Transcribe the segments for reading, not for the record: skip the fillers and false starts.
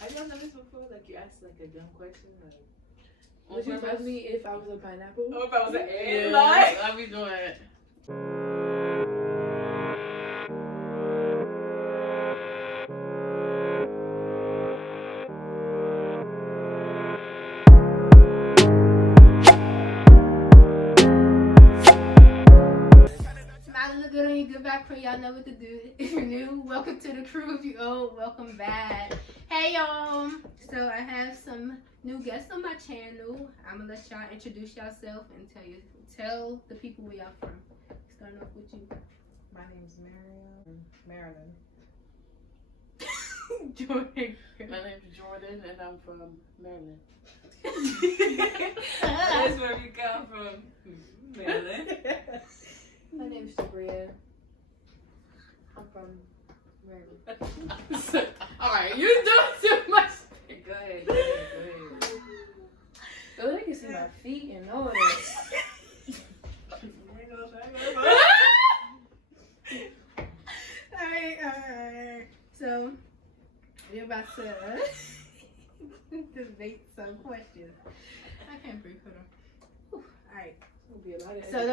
Have y'all done this before? Like you asked like a dumb question, like. Would you fuck me if I was a pineapple? Oh, if I was an ant, Yeah, like. I'll be doing it. Smiling look good on you, good back for y'all know what to do. If you're new, welcome to the crew. If you're old, welcome back. Hey y'all. So I have some new guests on my channel. I'm gonna let y'all introduce yourself and tell the people where y'all from. Starting off with you. My name's Marilyn. Jordan. My name's Jordan and I'm from Maryland. That's where we come from, Maryland. My name's Sabria. I'm from Maryland. Alright, you're doing too much. Go ahead. Oh, they can see my feet and all that. Alright. So we're about to debate some questions. I can't breathe. Hold on. Alright. So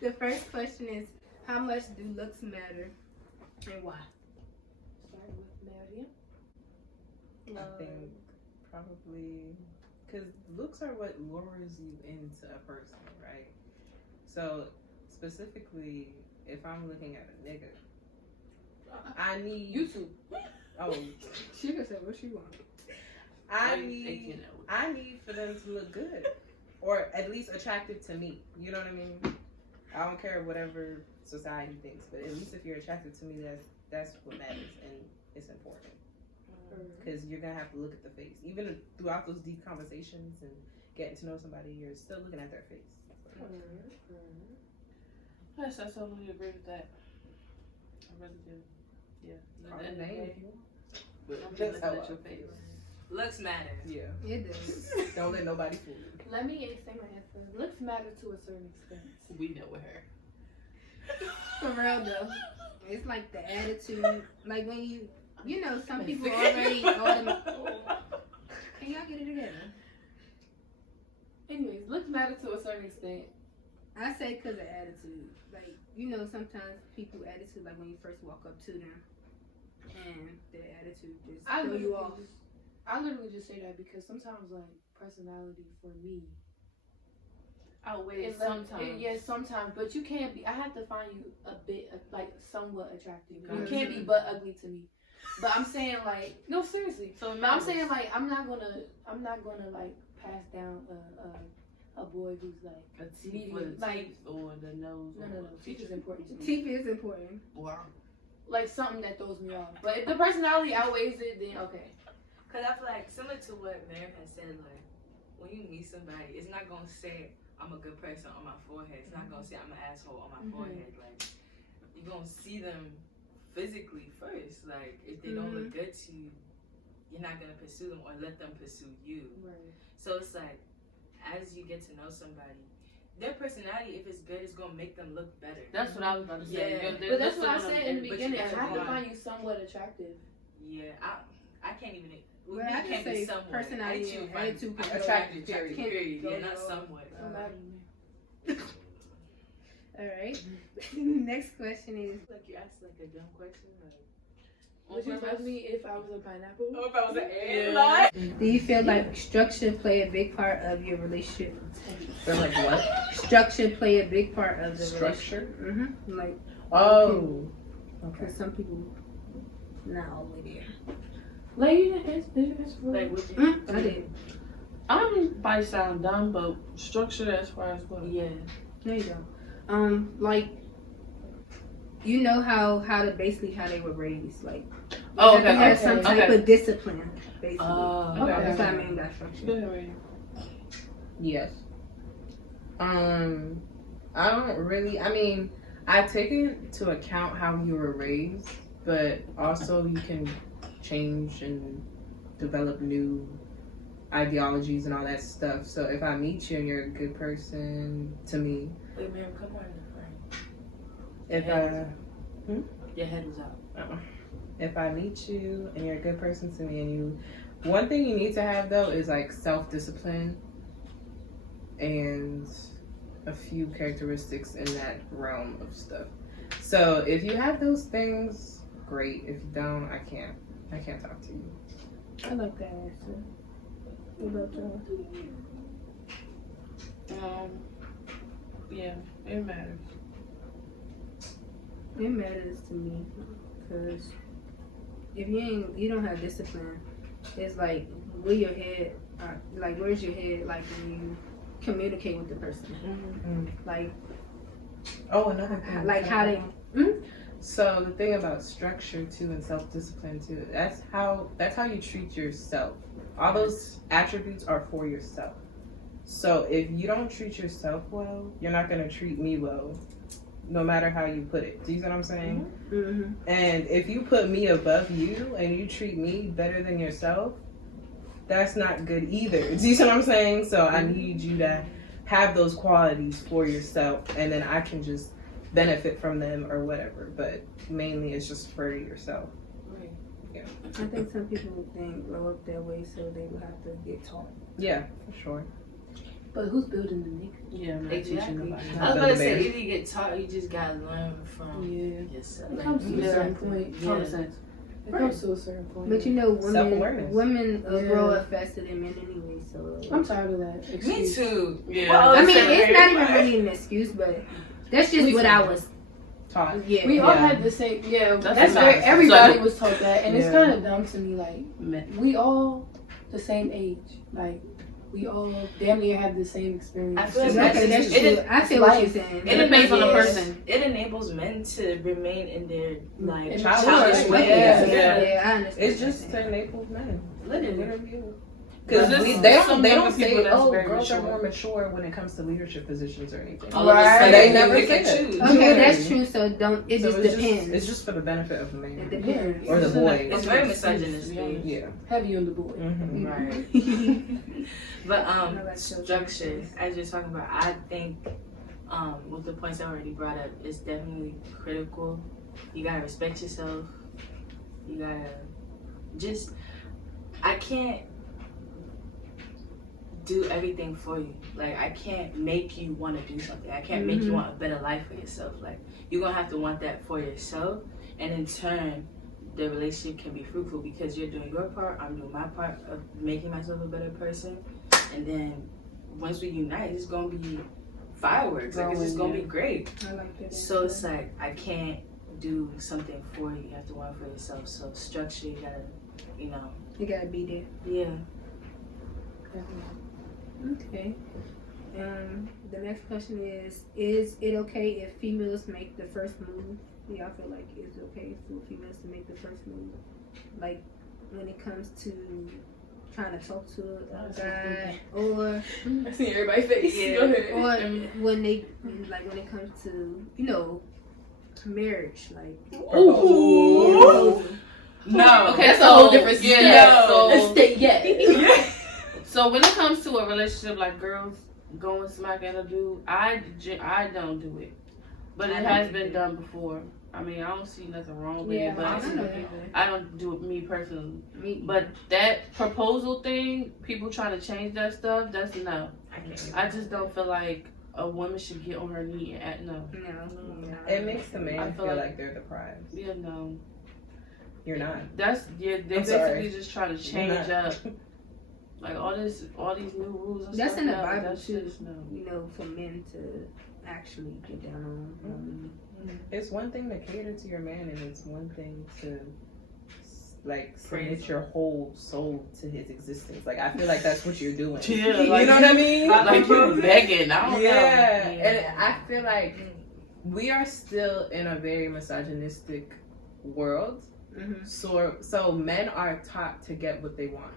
the first question is, how much do looks matter and why? Start with Mariam. I think probably because looks are what lures you into a person, right? So specifically, if I'm looking at a nigga, I need YouTube. Oh, She can say what she wants. I need for them to look good, or at least attractive to me. You know what I mean? I don't care whatever society thinks, but at least if you're attractive to me, that's what matters, and it's important. Because you're gonna have to look at the face, even throughout those deep conversations and getting to know somebody. You're still looking at their face. Yes, I totally agree with that. I really do. Yeah. Call it name if you want. But That's looking how at your I face. feel. Looks matter. Yeah. It does. Don't let nobody fool you. Let me say my answer. Looks matter to a certain extent. We know with her. For real though. It's like the attitude. Like when you know, some people already Can y'all get it together? Anyways, looks matter to a certain extent. I say because of attitude. Like, you know, sometimes people attitude, like when you first walk up to them and their attitude just throw you off. I literally just say that because sometimes, like, personality for me Outweighs sometimes. Yes, sometimes, but you can't be. I have to find you a bit, like, somewhat attractive. You can't be but ugly to me. But I'm saying, like, no, seriously. So I'm saying, like, I'm not gonna like pass down a boy who's like a teeth medium, with the like teeth or the nose. no. Teeth is important to me. Teeth is important. Wow. Like something that throws me off. But if the personality outweighs it, then okay. Cause I feel like similar to what Mary has said, like when you meet somebody, it's not gonna say I'm a good person on my forehead. It's not gonna say I'm an asshole on my forehead. Like you're gonna see them physically first. Like if they don't look good to you, you're not gonna pursue them or let them pursue you. Right. So it's like as you get to know somebody, their personality, if it's good, is gonna make them look better. That's what I was about to say. Yeah. They're But that's what I looking said on in the but you beginning. I gotta have to go find you somewhat attractive. Yeah, I can't even. Well, I just say personality and attitude can go Attractive, period. Period. Go Yeah, not wrong. somewhat. Alright. Next question is, Like you asked like a dumb question, like. Would you fuck me if I was a pineapple? Oh, if I was an ant, Yeah. like. do you feel like structure play a big part of your relationship? Feel like what? Structure play a big part of the Structure? relationship. Like, Oh. Okay. for some people, not all the way there. Like you didn't answer. Like, would you? I did. I'm might sound dumb, but structure as far as what? Yeah. No, you don't. Like, you know how they were raised. Like, Oh, you have to have some type of discipline, basically. Okay. That's what I mean by structure. Yes. I don't really. I mean, I take into account how you were raised, but also you can change and develop new ideologies and all that stuff. So if I meet you and you're a good person to me, Wait, ma'am, come on in the frame. if Your head is out. if I meet you and you're a good person to me, and you, one thing you need to have though is like self-discipline and a few characteristics in that realm of stuff. So if you have those things, great. If you don't, I can't talk to you. I like that answer. What about y'all? Yeah, it matters. It matters to me because if you don't have discipline, it's like where your head, like where's your head, like when you communicate with the person, like Oh, another thing. like how they. So the thing about structure too and self-discipline too, that's how you treat yourself. All those attributes are for yourself. So if you don't treat yourself well, you're not gonna treat me well, no matter how you put it. Do you see what I'm saying? Mm-hmm. And if you put me above you and you treat me better than yourself, that's not good either. Do you see what I'm saying? So I need you to have those qualities for yourself, and then I can just benefit from them or whatever. But mainly it's just for yourself. I think some people grow up that way, so they will have to get taught. Yeah, for sure. But who's building the nigga? Yeah, I'm not teaching Exactly. nobody. I was about to say, either you get taught, or you just gotta learn from Yeah. yourself. It comes to a certain point. Yeah. It comes to a certain point. But you know, Self-awareness. women Yeah. grow up faster than men anyway. So I'm tired of that. Me excuse. too. Yeah. Well, I mean, seventh it's grade, not even right? really an excuse, but that's just what I was. Taught. Yeah. We all Yeah. had the same. Yeah, That's that's a where fact. everybody So- was taught that, and it's Yeah. kind of dumb to me. Like Men. we all the same age. Like we all damn near have the same experience. I feel Just like Okay, that's it true. is- I feel what you're life. saying. It depends on the enables- person. It enables men to remain in their like In childish childhood, ways. yeah. Yeah, I understand. It's what just you're to enable men. Literally. Because But they there's don't some younger say, people that's oh, very girls are mature. more mature when it comes to leadership positions or anything. All of a Right. sudden, They you never pick say and that. choose. Okay, Yeah. that's true. So don't. It So just it's depends. It's just for the benefit of the man. It depends. Or the It's an- boy. It's very misogynistic. Yeah. heavy on the boy. Mm-hmm. Right. But I like those structure, things. as you're talking about, I think with the points I already brought up, it's definitely critical. You gotta respect yourself. You gotta just. I can't do everything for you. Like I can't make you want to do something. I can't make you want a better life for yourself. Like you're gonna have to want that for yourself, and in turn, the relationship can be fruitful because you're doing your part. I'm doing my part of making myself a better person, and then once we unite, it's gonna be fireworks. Like it's just gonna be great. I like that. So it's like I can't do something for you. You have to want for yourself. So structure, you gotta, You gotta be there. yeah. Okay. The next question is it okay if females make the first move? Do y'all feel like it's okay for females to make the first move? Like when it comes to trying to talk to a guy, or I see everybody's face. Yeah. Go ahead. or when they when it comes to marriage, like Ooh. No. Okay, that's a whole different yeah. step. So, Let's stay yes. so when it comes to a relationship, like girls going smack at a dude, I don't do it, but it has been done before. I mean, I don't see nothing wrong with it, but I don't know either. I don't do it me personally. Me, But that proposal thing, people trying to change that stuff, that's no. I just don't feel like a woman should get on her knee and act no. no. It makes the man I feel feel like like- they're the prize. Yeah, no. You're not. That's they I'm basically sorry. just trying to You're change not. up like all these new rules and That's stuff. in the now, Bible that's too. just no. For men to actually get down on. It's one thing to cater to your man, and it's one thing to like Praise submit him. your whole soul to his existence. Like I feel like that's what you're doing. Yeah, You like, know what I mean? like you're begging. I don't Yeah, know. and I feel like we are still in a very misogynistic world. So men are taught to get what they want.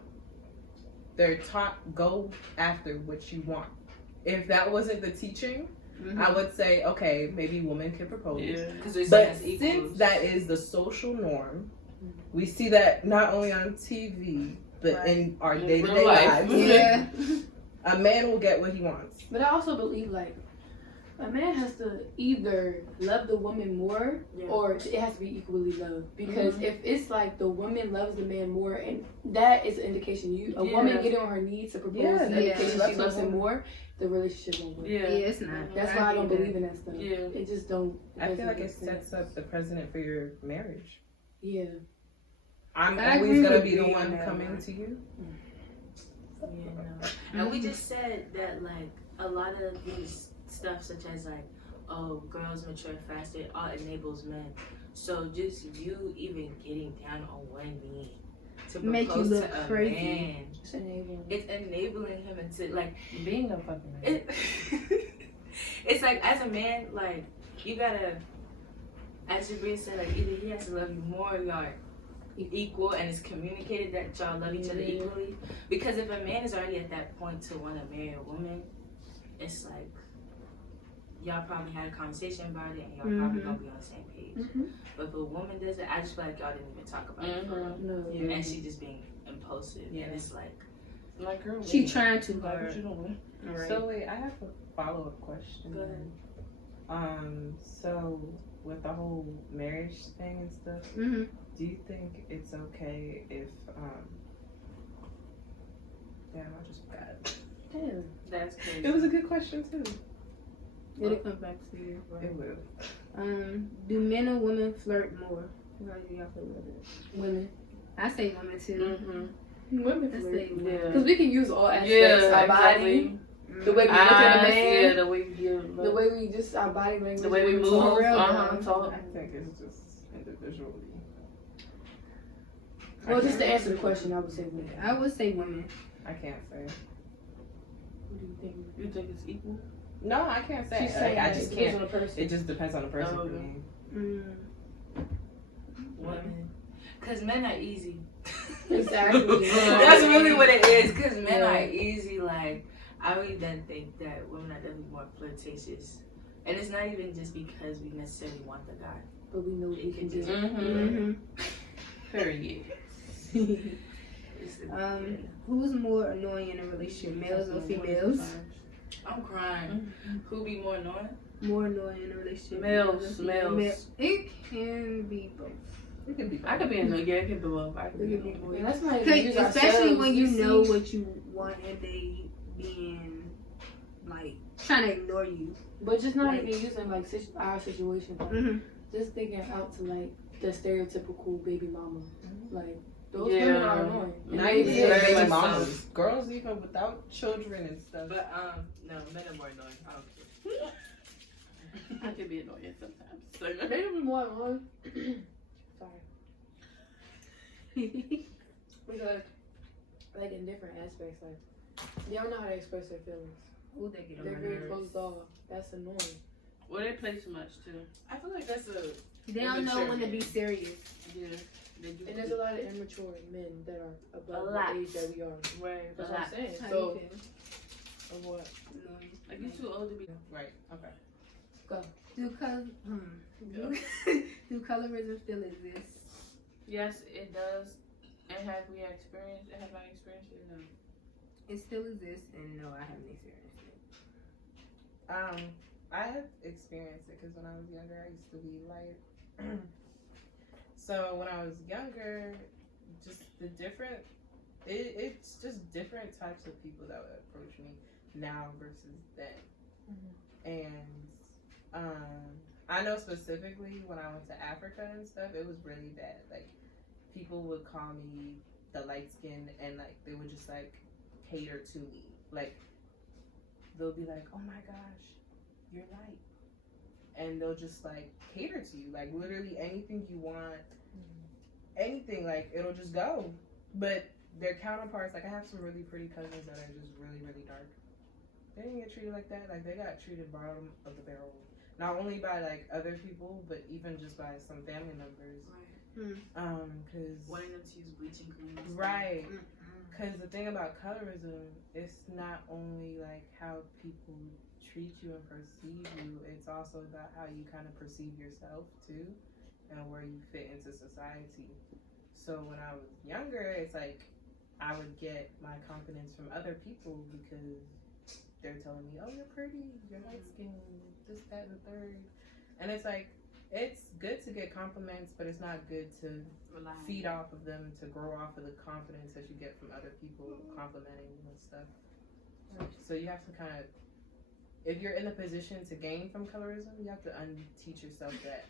They're taught go after what you want. If that wasn't the teaching, I would say okay, maybe women can propose. Yeah. But since that is the social norm, we see that not only on TV but in our In day-to-day real life. lives. Yeah. A man will get what he wants. But I also believe like A man has to either love the woman more or it has to be equally loved. Because if it's like the woman loves the man more, and that is an indication a woman getting on her knees to propose is an indication she loves him more, the relationship won't work. Yeah, it's not. That's why I don't believe in that stuff. Yeah. It just don't. I feel like it sets up the precedent for your marriage. Yeah. I'm I always agree gonna with be the you one on that coming one. to you. Yeah, no. And we just said that like a lot of these stuff, such as like, oh, girls mature faster, it all enables men. So just you even getting down on one knee to Make you propose look to a crazy. man, It's enabling. it's enabling him into like Being a fucking man. it's like as a man, like you gotta, as Sabrina said, like either he has to love you more, or y'all equal, and it's communicated that y'all love each other equally. Because if a man is already at that point to want to marry a woman, it's like y'all probably had a conversation about it, and y'all probably gonna be on the same page. But if a woman does it, I just feel like y'all didn't even talk about it, for real. No. And she just being impulsive, and it's like, Like, girl, She trying too like, what hard. you doing? Right. So wait, I have a follow-up question. Go ahead. So with the whole marriage thing and stuff, Mhm. do you think it's okay if damn, I just forgot. Damn. that's crazy. It was a good question too. It'll come back to you. It will. Do men or women flirt more? How do y'all feel about it? Women. I say women too. Women I flirt. say women. Yeah. Because we can use all aspects. Yeah, Our body, exactly. the way we look at a man, Yeah, the way you the way we just, our body language, the way we move, talk. talk. I think it's just individually. Well, just to answer the question, I would say women. I would say women. I can't say. What do you think? You think it's equal? No, I can't say. She's Like, saying I that just it depends can't. on the person. It just depends on the person Oh, for okay. me. Women. Because men are easy. Exactly. That's really what it is. Because men Yeah. are easy. Like, I really don't think that women are definitely more flirtatious. And it's not even just because we necessarily want the guy. But we know what we can do. Mm-hmm. Period. It's the, Who's more annoying in a relationship, males or females? I'm crying. Who be more annoying? More annoying in a relationship, Males, or males. females? It can be both. It can be. I could be in the yeah, it could be both. I could It be can be in both. And that's not even 'Cause use especially ourselves. when you know see- what you want and they being like trying to ignore you. But just not Like- even using like our situation. Like, Mm-hmm. just thinking out to like the stereotypical baby mama. Like those Yeah. women are annoying. And Not they even exist. very baby much so. mamas. Girls even without children and stuff. But, no, men are more annoying. I don't care. I could be annoying sometimes. So, They don't be more annoying. Sorry. Because like in different aspects, like they don't know how to express their feelings. Ooh, they get on They're my very nerves. closed off. That's annoying. well, they play too much too. I feel like that's a. They don't know when to be serious. Yeah, they do. And there's a lot of immature men that are above A the lot. age that we are. Right, That's a what lot. I'm saying. How So, you feel? Of what? Annoying. Like you too old to be. Right. Okay. Do color do colorism still exist? Yes, it does. And have we experienced? Have I experienced it? No. It still exists, and no, I haven't experienced it. I have experienced it because when I was younger, I used to be light. So when I was younger, just the different, it's just different types of people that would approach me now versus then. And I know specifically when I went to Africa and stuff, it was really bad. Like people would call me the light skin, and like they would just like cater to me. Like they'll be like, "Oh my gosh, you're light," and they'll just like cater to you. Like literally anything you want, anything, like it'll just go. But their counterparts, like I have some really pretty cousins that are just really, really dark. They didn't get treated like that. Like they got treated bottom of the barrel. Not only by like other people, but even just by some family members. Cause Wanting them to use bleaching cream. and stuff. right. Cause the thing about colorism, it's not only like how people treat you and perceive you. It's also about how you kind of perceive yourself too, and where you fit into society. So when I was younger, it's like I would get my confidence from other people because they're telling me, oh, you're pretty, you're light skinned, this, that, and the third. And it's like, it's good to get compliments, but it's not good to feed off of them, to grow off of the confidence that you get from other people complimenting you and stuff. So you have to kind of, if you're in a position to gain from colorism, you have to unteach yourself that.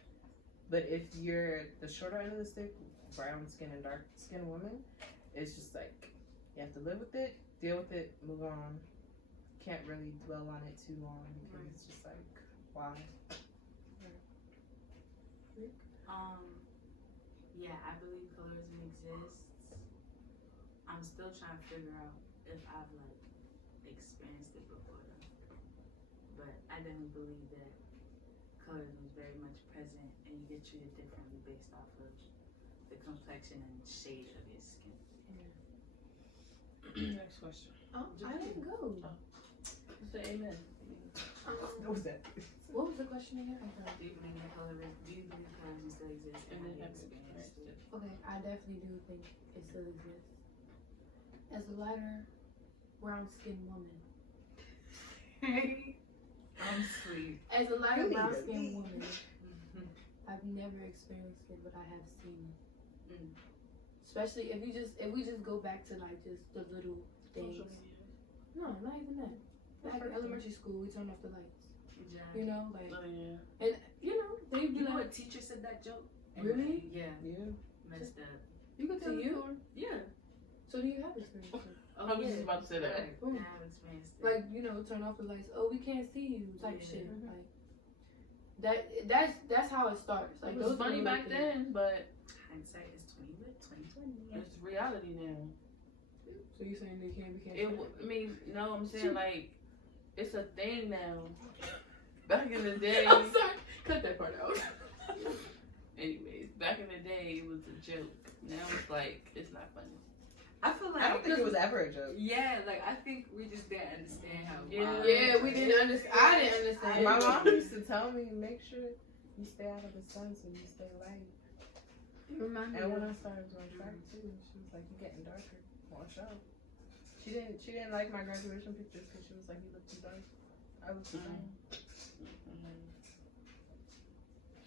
But if you're the shorter end of the stick, brown skin and dark skin woman, it's just like, you have to live with it, deal with it, move on. Can't really dwell on it too long because it's just like, why? Yeah, I believe colorism exists. I'm still trying to figure out if I've like experienced it before though. But I definitely believe that colorism is very much present and you get treated differently based off of the complexion and shade of your skin. Next question. Oh, I didn't go. Say amen. What was that? What was the question again? Do you believe colorism still exists and have you experienced it? Okay, I definitely do think it still exists. As a lighter, brown skinned woman. I'm sweet. As a lighter, You brown need a skinned beat. woman, I've never experienced it, but I have seen it. Especially if we just go back to like just the little things. No, not even that. Back in elementary school, we turned off the lights. You know, like, and you know, they be You know like, what teacher said that joke? Really? Yeah. Yeah. Messed up. you can tell you. Yeah. So do you have experience? Oh, I was just about to say that. Right. I have experienced it. Like, you know, turn off the lights. Oh, we can't see you, type Yeah. shit. Like that's how it starts. Like, It was those funny little back things. then, but Hindsight is 2020. it's reality now. So you saying we can't? I mean, no, I'm saying like it's a thing now. Back in the day, I'm sorry. Cut that part out. anyways, back in the day it was a joke. Now it's like it's not funny. I feel like I don't think it was ever a joke. Yeah, like I think we just didn't understand how. Yeah. wild Yeah, we it didn't understand. I didn't understand. My mom used to tell me, make sure you stay out of the sun so you stay light. Remind me. And when I started doing track too, she was like, "You're getting darker. Watch out." She didn't like my graduation pictures because she was like, "You look too dark." I was the same.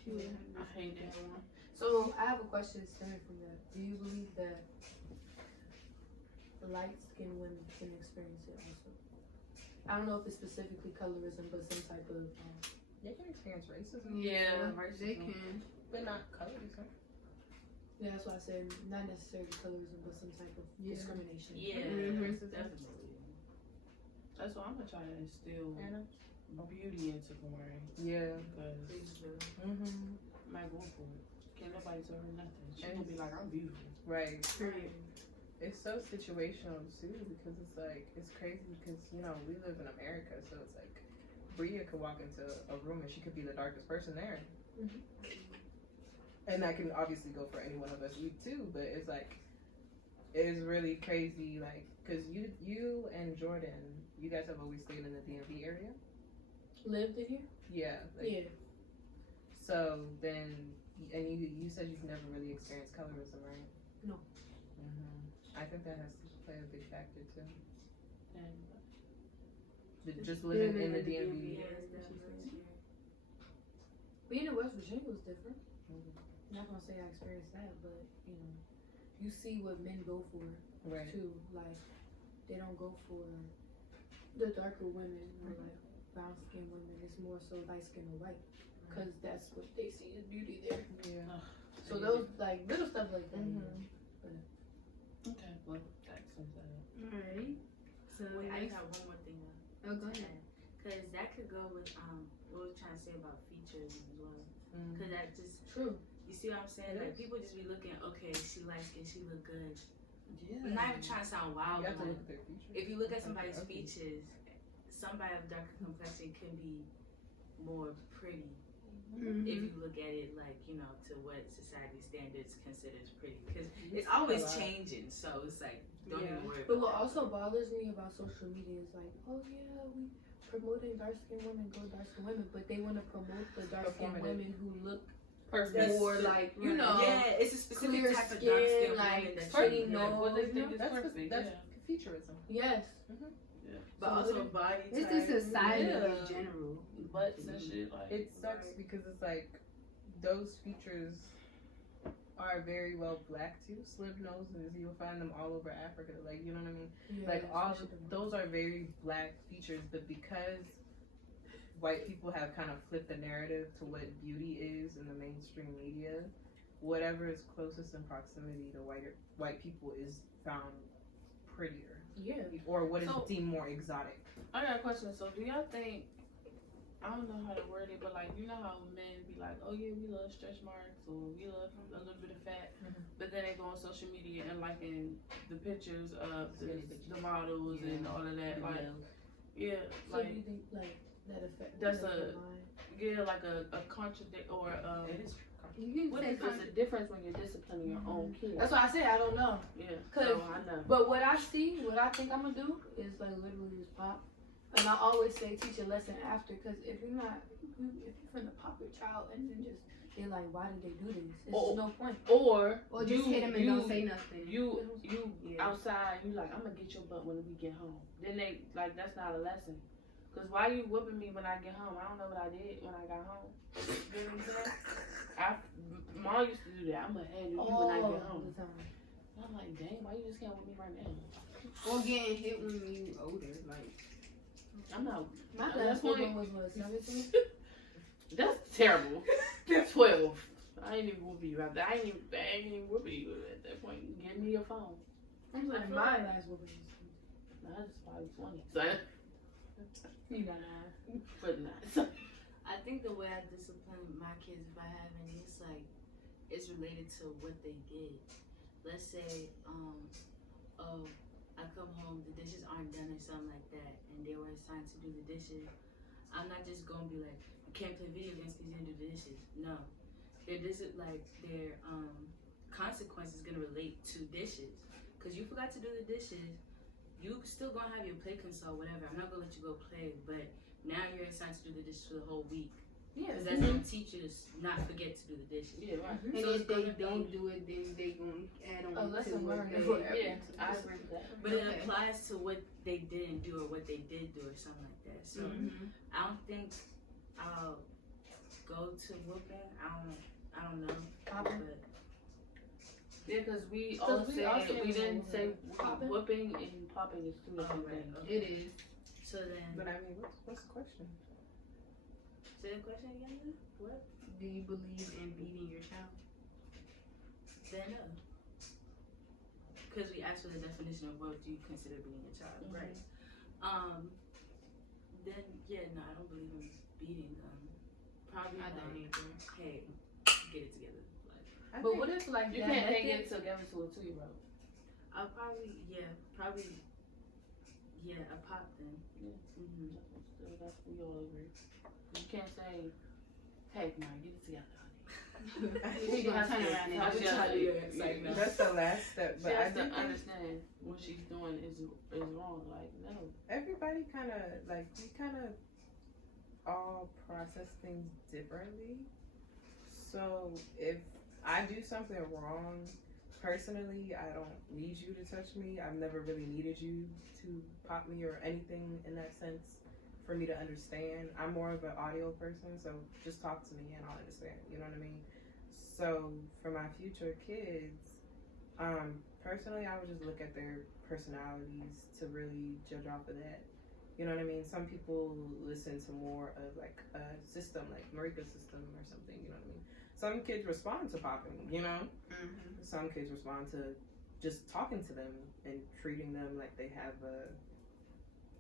I hate that one. So I have a question stemming from that. Do you believe that light-skinned women can experience it also? I don't know if it's specifically colorism, but some type of. They can experience racism. Yeah, they can. But not colorism. Yeah, that's why I said not necessarily colorism, but some type of discrimination. Yeah, Mhm. definitely. That's why I'm gonna try to instill beauty into Kamari. Yeah. Because Please do. I'm not going for it. Can't nobody tell her nothing. She's gonna be like, I'm beautiful. Right. Period. It's so situational too because it's like it's crazy because you know we live in America, so it's like Bria could walk into a room and she could be the darkest person there, and that can obviously go for any one of us too. But it's like it is really crazy, like because you and Jordan, you guys have always stayed in the DMV area. Lived in here? Yeah. Like, Yeah. So then, and you said you've never really experienced colorism, right? No. I think that has to play a big factor too. And Just living in the Yeah, DMV. it's definitely. Being in West Virginia was different. I'm not gonna say I experienced that, but you know, you see what men go for Right. too. Like they don't go for the darker women or like brown skinned women. It's more so light skinned or white, because that's what they see as beauty there. Yeah. So those like little stuff like that. okay, well, that sums that up. Alright. So Wait, I got one more thing though. oh, go ahead. Because that could go with what we were trying to say about features as well. Because that just, True. you see what I'm saying? It Like is. people just be looking, okay, she light skin, she look good. Yeah. I'm not even trying to sound wild, You have but to like, look at their features. if you look at somebody's Okay. features, somebody of darker complexion can be more pretty. If you look at it like, you know, to what society standards considers pretty. Because it's always changing, so it's like, don't even worry But about what that. also bothers me about social media is like, oh yeah, we promoting dark skinned women, go dark skinned women, but they want to promote the dark skinned Performative. women who look Perfect. more like, you know, yeah, it's a specific clear type of skin, dark skin like woman that pretty you nose. What they you know? think is That's perfect. that's futurism. Yes. But So also what- body type. It's the society Yeah. in general. Butts and shit. Like It sucks because it's like those features are very well black too. Slip noses, you'll find them all over Africa. Like, you know what I mean? Yeah, Like all especially those are very black features, but because white people have kind of flipped the narrative to what beauty is in the mainstream media, whatever is closest in proximity to white people is found prettier. Yeah. Or what is So- deemed more exotic. I got a question. So do y'all think? I don't know how to word it, but like you know how men be like, oh yeah, we love stretch marks or we love a little bit of fat, but then they go on social media and like in the pictures of the models and all of that, like yeah, So like do you think like that affect? That's that a- line? yeah, like a contradict or It is. You what can is say this? A difference when you're disciplining your own kid? That's why I said I don't know. Yeah, 'Cause- no, I know. But what I see, what I think I'm gonna do is like literally just pop. And I always say teach a lesson after, because if you're not, if you're finna pop your child and then just they're like, why did they do this? It's Oh. no point. Or just hit him and don't say nothing. You Yeah. outside, you like, I'm gonna get your butt when we get home. Then they like that's not a lesson. Cause why you whooping me when I get home? I don't know what I did when I got home. You know what I'm saying? Mom used to do that. I'm gonna handle you when I get home. the time. And I'm like, dang, why you just can't whip me right now? Or getting hit when you older, like. I'm not. My At last that point- one was what, 17? That's terrible. That's 12. I ain't even whooping you after. I ain't even whooping you at that point. Give me your phone. I'm like, my last one was Nah, that's probably 20. So, you got nine. but not. I think the way I discipline my kids, if I have any, it's like it's related to what they did. Let's say, I come home, the dishes aren't done or something like that, and they were assigned to do the dishes. I'm not just gonna be like, you can't play video games because you didn't do the dishes. No, their consequence is gonna relate to dishes. Cause you forgot to do the dishes, you still gonna have your play console, whatever. I'm not gonna let you go play, but now you're assigned to do the dishes for the whole week. Yeah. Because that's gonna teach you to not forget to do the dishes. Yeah, right. And So if it's they gonna don't be- do it, then they gonna add on A lesson to learned it. for every- Yeah, I agree with that. But it Okay. applies to what they didn't do or what they did do or something like that. So Mhm. I don't think I'll go to whooping. I don't know. Popping. But Yeah, because we 'Cause all we said also we didn't know say popping. whooping and popping is two different right, things. okay. It is. So then, But I mean, what's the question? say the question again. Then? What? Do you believe in beating your child? Then no. Because we asked for the definition of what do you consider being a child, right? Then yeah, no, I don't believe in beating them. Probably I don't like, either. hey, get it together. Like, I But think- what if like You that can't take method- it together to a 2-year-old. I'll probably a pop then. Yeah. Mm-hmm. That's we all agree. You can't say, hey, man, get it together, honey. She gonna turn around and How do she it. has to- Like, no. That's the last step. She But I has do to think understand what she's doing is wrong. Like, no. everybody kind of like we kind of all process things differently. So if I do something wrong, personally, I don't need you to touch me. I've never really needed you to pop me or anything in that sense for me to understand. I'm more of an audio person, so just talk to me and I'll understand. You know what I mean? So for my future kids, personally, I would just look at their personalities to really judge off of that. You know what I mean? Some people listen to more of like a system, like Marika's system or something. You know what I mean? Some kids respond to popping. You know, Mhm. some kids respond to just talking to them and treating them like they have a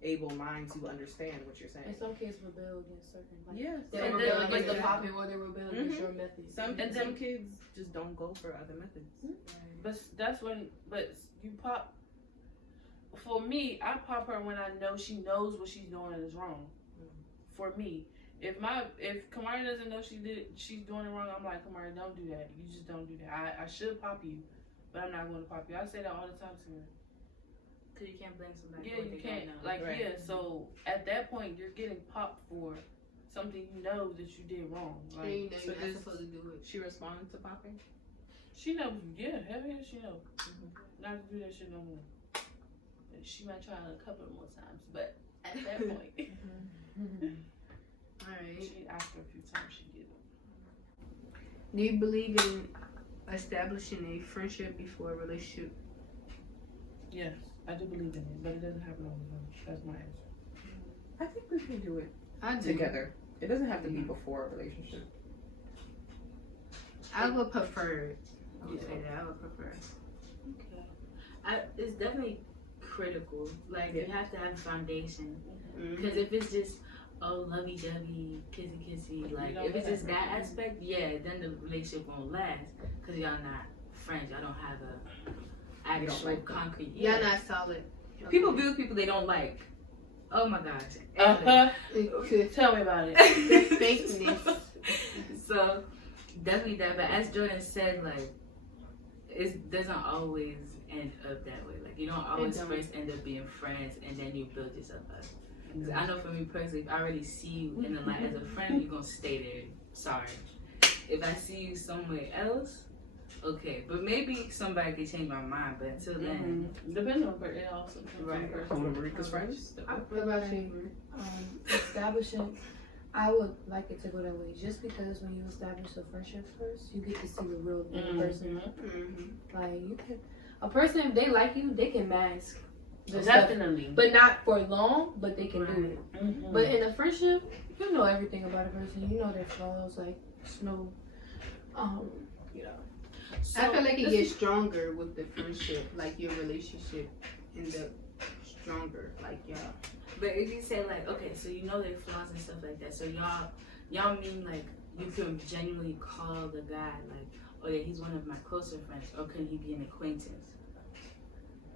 able mind to understand what you're saying. And some kids rebel against certain. Like, Yeah, they And rebel then- against the yeah. popping or they rebel against Mhm. your method. some kids just don't go for other methods. But that's when, but you pop. For me, I pop her when I know she knows what she's doing is wrong. For me, if Kamari doesn't know she's doing it wrong, I'm like, Kamari, don't do that. You just don't do that. I should pop you, but I'm not going to pop you. I say that all the time to her. Cause you can't blame somebody. Yeah, for what you they can't. don't know. Like, Right. yeah. So at that point, you're getting popped for something you know that you did wrong. And Like, you know so you're not this- supposed to do it. She responded to popping. she knows. Yeah, hell yeah, she knows. Not to do that shit no more. She might try it a couple more times, but at that point, All right. after a few times, she get it. Do you believe in establishing a friendship before a relationship? Yes, I do believe in it, but it doesn't happen all the time. That's my answer. I think we can do it I do. together. It doesn't have to be before a relationship. I would prefer. I would Yeah. say that. I would prefer. Okay. It's definitely critical. Like, you have to have a foundation. Mm-hmm. Because if it's just, oh, lovey-dovey, kissy-kissy, like, don't if it's get just that aspect, yeah, then the relationship won't last. Because y'all not friends. Y'all don't have a actual like them. concrete. Y'all not solid. People be with people they don't like. Oh, my gosh. Tell me about it. The fakeness. So, definitely that. But as Jordan said, like, it doesn't always end up that way. Like, you don't always don't. first end up being friends and then you build yourself up. 'Cause I know for me personally, if I already see you in the light as a friend, you're going to stay there. Sorry. If I see you somewhere else, okay. But maybe somebody could change my mind. But until then, Depending on it also depends on the person. One of Marika's friends. What about you? Establishing, I would like it to go that way. Just because when you establish a friendship first, you get to see the real person. Mm-hmm. Like you can, a person if they like you, they can mask the stuff, Definitely. but not for long. But they can do it. Mhm. But in a friendship, you know everything about a person. You know their flaws. Like no, you know. so I feel like it gets stronger with the friendship. Like your relationship ends up stronger. Like y'all. But if you say like, okay, so you know their flaws and stuff like that. So y'all mean like you can genuinely call the guy like, oh yeah, he's one of my closer friends, or could he be an acquaintance?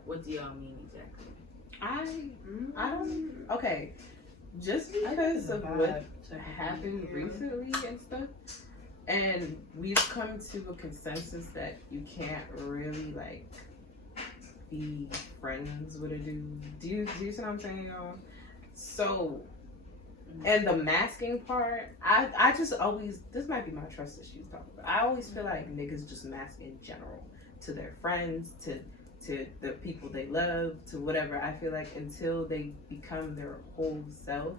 What do y'all mean exactly? I don't. Okay, just because of what happened recently and stuff, and we've come to a consensus that you can't really like be friends with a dude. Do you see what I'm saying, y'all? So, and the masking part, I just always, this might be my trust issues talking about. I always feel like niggas just mask in general to their friends, to the people they love, to whatever. I feel like until they become their whole self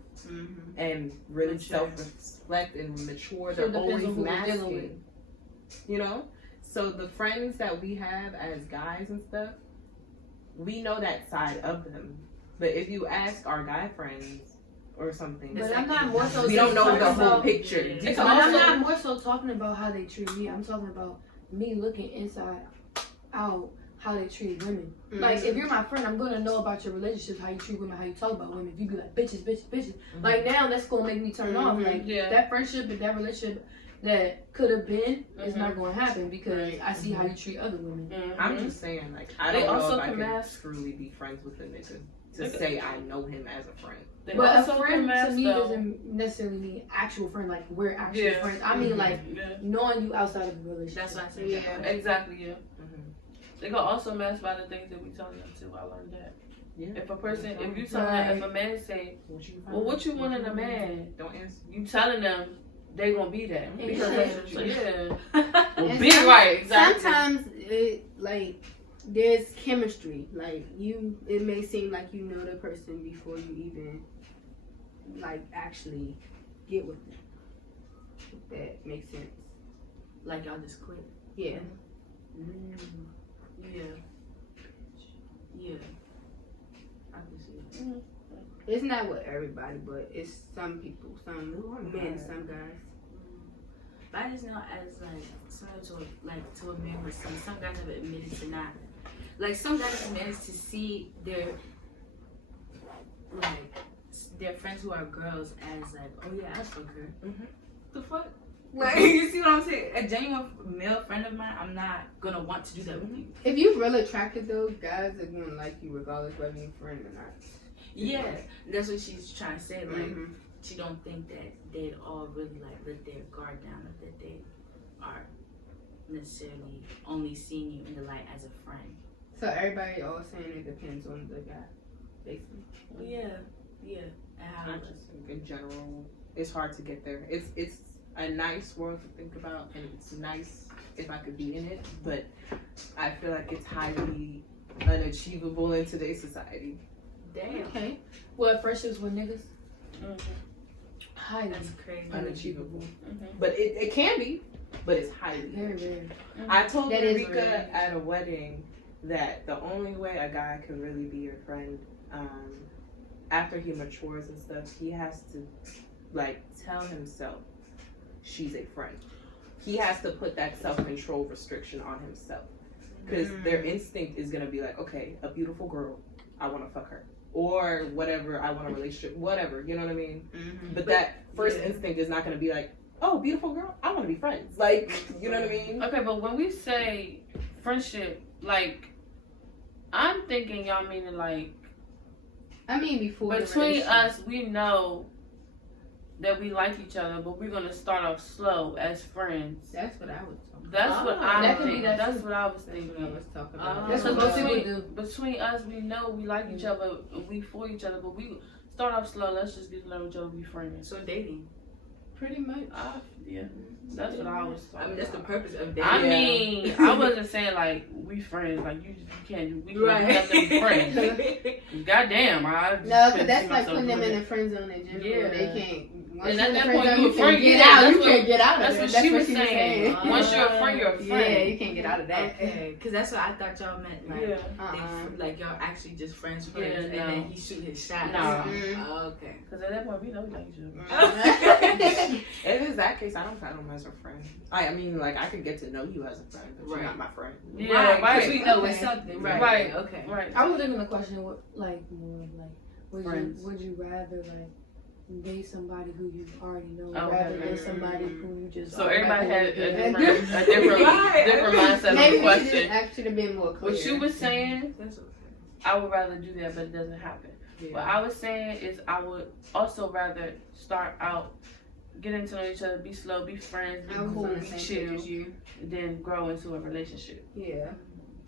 and really self-reflect and mature, So it they're depends always on who they're dealing masking. You know? So the friends that we have as guys and stuff, we know that side of them. But if you ask our guy friends or something, But I'm not more so. we don't know the talking whole about- picture. Yeah. You But know? I'm not more so talking about how they treat me. I'm talking about me looking inside out how they treat women. Like if you're my friend, I'm gonna know about your relationships, how you treat women, how you talk about women. If you be like bitches, bitches, bitches, like now that's gonna make me turn off. Like that friendship and that relationship that could have been is not gonna happen because I see how you treat other women. I'm just saying, like, I They don't know also if I can can mask- truly be friends with a nigga to say I know him as a friend. They But also a can friend to mask, me though. doesn't necessarily mean actual friend. Like we're actual Yeah. friends. I mean like Yeah. knowing you outside of a relationship. That's what I said. Yeah. Exactly, yeah. They can also mask by the things that we telling them too. I learned that. Yeah. If a person, if you telling them, if a man say, well, what you want in a man? Don't answer. You telling them they gonna be that. Because that's, so, yeah. And Big right, exactly. Sometimes it like there's chemistry. Like it may seem like you know the person before you even like actually get with them. If that makes sense. Like y'all just quit. Yeah. Yeah. Yeah. I can see it. It's not with everybody, but it's some people, some men, some guys. But I just know as like similar to a man would see, some guys have admitted to not. Like some guys have managed to see their friends who are girls as like, oh yeah, I fuck her. The fuck? Like you see what I'm saying? A genuine male friend of mine, I'm not gonna want to do that with you. If you're real attracted though, guys are gonna like you regardless whether you're friend or not. Yeah, that's what she's trying to say. Like she don't think that they'd all really like let their guard down, or that they are necessarily only seeing you in the light as a friend. So everybody all saying it depends on the guy, basically. Yeah. And how I just think in general, it's hard to get there. It's a nice world to think about, and it's nice if I could be in it, but I feel like it's highly unachievable in today's society. Damn. Okay. What, friendships with niggas? Mhm. Highly That's crazy. Unachievable. Mhm. But it can be, but it's highly. very rare. I told That is Rika rare. at a wedding that the only way a guy can really be your friend, after he matures and stuff, he has to like tell himself she's a friend. He has to put that self-control restriction on himself, because their instinct is gonna be like, okay, a beautiful girl, I want to fuck her, or whatever, I want a relationship, whatever, you know what I mean? But that first instinct is not gonna be like, oh, beautiful girl, I want to be friends, like, you know what I mean? Okay, but when we say friendship, like, I'm thinking y'all meaning like I mean, before the between relationship. us, we know that we like each other, but we're gonna start off slow as friends. That's what I was talking That's what I'm that could be thinking. that That's too. what I was That's what I thinking. was talking about. That's what So most people do. between us, we know we like each other, we for each other, but we start off slow. Let's just get to know each other, be friends. So dating. Pretty much. Yeah, that's what I was. I mean, that's the purpose of dating. I mean, I wasn't saying like we friends, like you can't, we can't have to be friends. Goddamn, I just No, because couldn't that's see like myself putting them doing in that. the friend zone in general. Yeah. They can't. Once And you're at in the that friend point, zone, you you a can't friend. get Yeah, out. that's You what- can't get out of That's it. what That's she what was she was saying. saying. Once you're a friend, you're a friend. Yeah, you can't get out of that. Okay, because that's what I thought y'all meant. Like, Yeah. they, like y'all actually just friends, Yeah, and no. then he shoot his shot. No. Oh, okay. Because at that point, we know we like each other. If it's that case, I don't count him as a friend. I mean, like, I could get to know you as a friend, but you're Right. not my friend. Yeah, right. Because we know Okay. it's something. Right. Right. Okay. Right. I was thinking the question, like, more like, Friends. would you rather, like, date somebody who you already know Okay. rather than somebody who you just So everybody had a automatically different, Right. different mindset of Maybe the we should question. just actually have been more clear. What you was saying, That's okay. I would rather do that, but it doesn't happen. What I was saying is I would also rather start out getting to know each other, be slow, be friends, be I was cool, on the be same chill, page as you. then grow into a relationship. Yeah.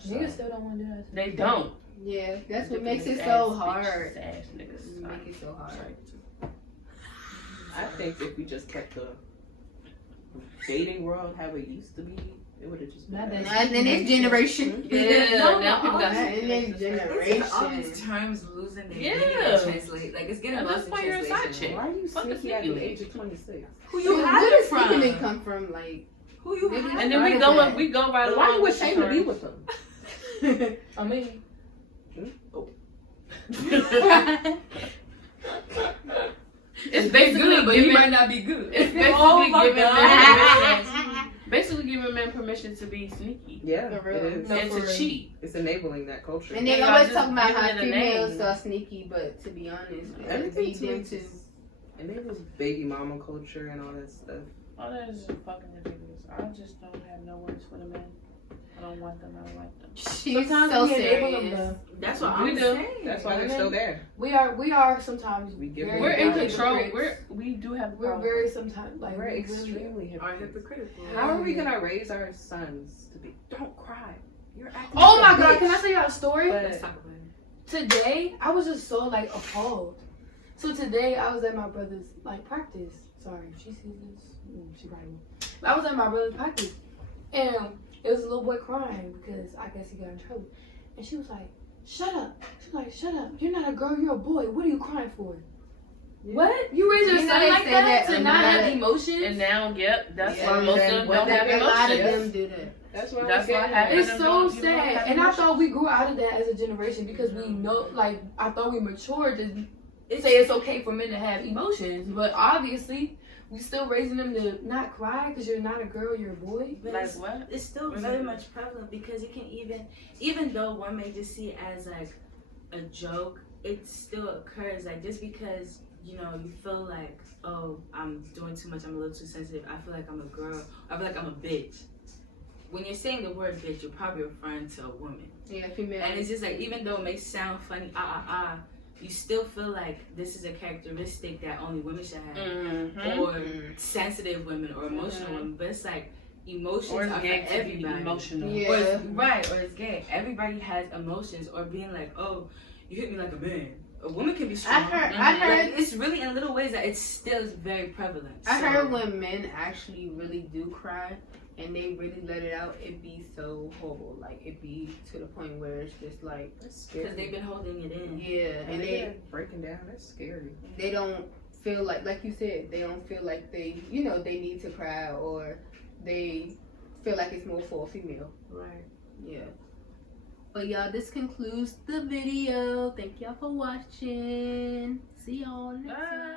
Niggas still don't want to do that. They don't. Yeah, that's what makes it Ass so bitches, hard. ass niggas. Make it so hard. I think if we just kept the dating world how it used to be, it would have just been Not better. that- And then this generation. Yeah, No, now people got And then All generation. these terms losing their Yeah. meaning and translate. Like, it's getting At lost this in point, you're a side translation. chick. Why are you Fuck the sneaky at the sneaky age of 26? Who you Where hiding does from? sneaking come from? Like, Who you Maybe- hiding And then we Right go back. up, we go right But why along you with ashamed to be terms. with them? I mean, It's basically but he giving, might not be good. it's basically Oh my giving God. men permission, basically giving men permission to be sneaky Yeah, For real. it is. No, and for to real. cheat. It's enabling that culture. and they Yeah, always just talk about how giving it a females name. are sneaky, but to be honest, it Everything be to them me too. just- and there was baby mama culture and all that stuff. Oh, that is just fucking ridiculous. I just don't have no words for the men. I don't want them. I don't like them. She's Sometimes so we enable them, serious. though. That's what We I'm do. saying. That's why they're still there. We are sometimes We give very We're in bad control. hypocrites. We do have We're power. very sometimes like We're we really extremely Are hypocritical. hypocritical. How are we gonna raise our sons to be? Don't cry. You're acting. Oh like my a god, can I bitch. tell y'all a story? But- Let's talk about it. Today, I was just so like appalled. So today, I was at my brother's like practice. Sorry, if she sees this. She probably won't. But I was at my brother's practice, and it was a little boy crying because I guess he got in trouble. And she was like, "Shut up!" She was like, "Shut up! You're not a girl. You're a boy. What are you crying for?" Yeah. What? You raise your You know son they like say that that to not have about- emotions? And now, yep, that's Yeah, why most of then them what don't they have A lot of emotions. them do that. That's what That's what getting happened. at. It's You so don't sad, have and I emotions. thought we grew out of that as a generation because we know, like, I thought we matured to It's- say it's okay for men to have emotions, but obviously we still raising them to not cry because you're not a girl, you're a boy. But Like it's, what? it's still very much prevalent because you can even though one may just see it as like a joke, it still occurs. Like just because you feel like, oh, I'm doing too much, I'm a little too sensitive, I feel like I'm a girl, I feel like I'm a bitch. When you're saying the word bitch, you're probably referring to a woman. Yeah, female. And it's just like, even though it may sound funny, you still feel like this is a characteristic that only women should have. Mm-hmm. Or sensitive women or emotional women. But it's like emotions Or are it's for gay to be everybody. emotional. Yeah. Or it's, right, or it's gay. Everybody has emotions, or being like, oh, you hit me like a man. A woman can be strong. I heard Like, it's really in little ways that it's still very prevalent. I So- heard when men actually really do cry, and they really let it out, it be so horrible. Like, it be to the point where it's just like, because they've been holding it in. yeah, and they breaking down. That's scary. They don't feel like you said, they don't feel like they, you know, they need to cry, or they feel like it's more for a female. Right. Yeah. But y'all, this concludes the video. Thank y'all for watching. See y'all next time.